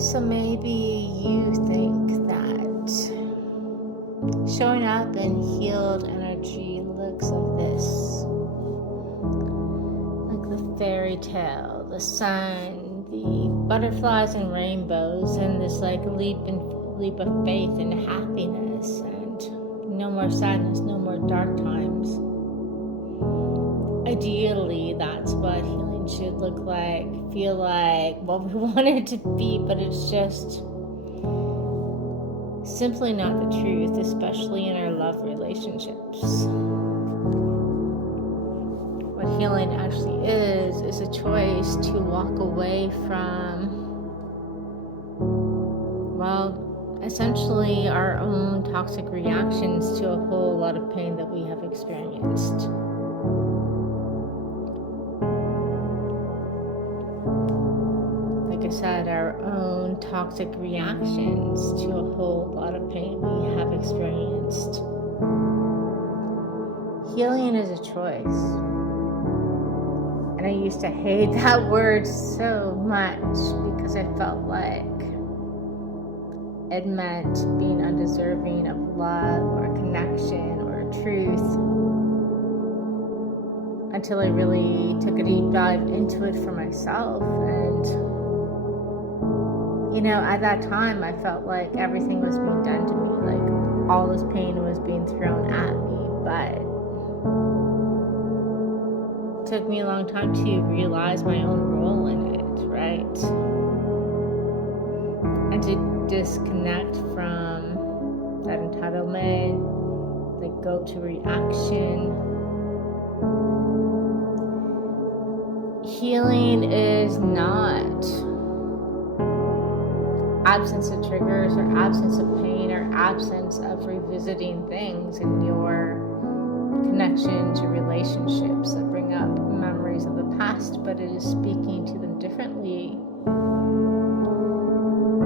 So maybe you think that showing up in healed energy looks like this. Like the fairy tale, the sun, the butterflies and rainbows, and this like leap of faith and happiness, and no more sadness, no more dark times. Ideally, that's what healing should look like, feel like, what we want it to be, but it's just simply not the truth, especially in our love relationships. What healing actually is a choice to walk away from, well, essentially our own toxic reactions to a whole lot of pain that we have experienced. Like I said, our own toxic reactions to a whole lot of pain we have experienced. Healing is a choice. And I used to hate that word so much because I felt like it meant being undeserving of love or connection or truth, until I really took a deep dive into it for myself. And at that time I felt like everything was being done to me, like all this pain was being thrown at me, but it took me a long time to realize my own role in it, right? And to disconnect from that entitlement, like go to reaction. Healing is not absence of triggers or absence of pain or absence of revisiting things in your connections, your relationships that bring up memories of the past, but it is speaking to them differently.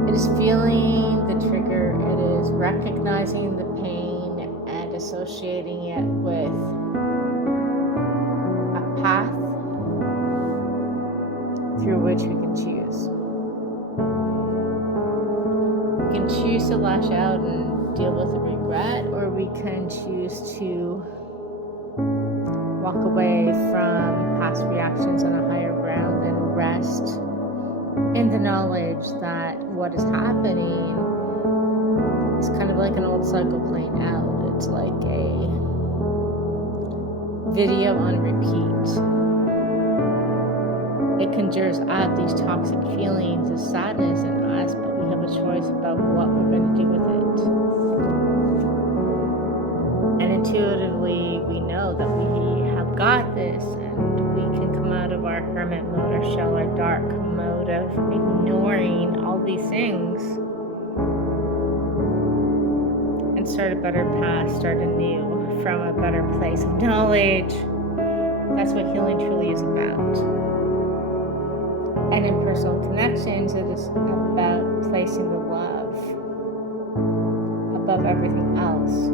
It is feeling the trigger. It is recognizing the pain and associating it with a path through which we can choose. We can choose to lash out and deal with the regret, or we can choose to walk away from past reactions on a higher ground and rest in the knowledge that what is happening is kind of like an old cycle playing out. It's like a video on repeat. It conjures up these toxic feelings of sadness in us, but we have a choice about what we're going to do with it. And intuitively, we know that we have got this, and we can come out of our hermit mode, our shell, our dark mode of ignoring all these things and start a better path, start anew from a better place of knowledge. That's what healing truly is about. And in personal connections, it is about placing the love above everything else.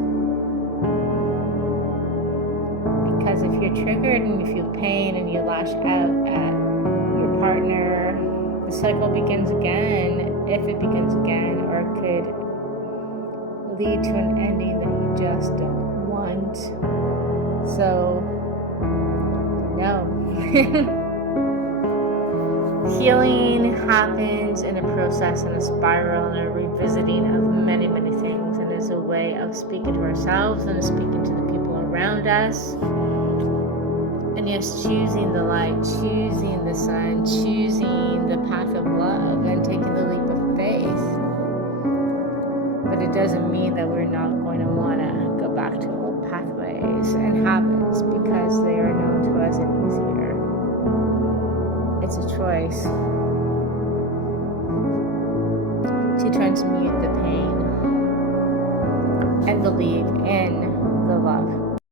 Because if you're triggered and you feel pain and you lash out at your partner, the cycle begins again, if it begins again, or it could lead to an ending that you just don't want. So, no. Healing happens in a process, in a spiral, and a revisiting of many, many things, and is a way of speaking to ourselves and speaking to the people around us. And yes, choosing the light, choosing the sun, choosing the path of love, and taking the leap of faith. But it doesn't mean that we're not going to want to go back to old pathways and habits because they are known to us and easier. It's a choice to transmute the pain and believe in the love.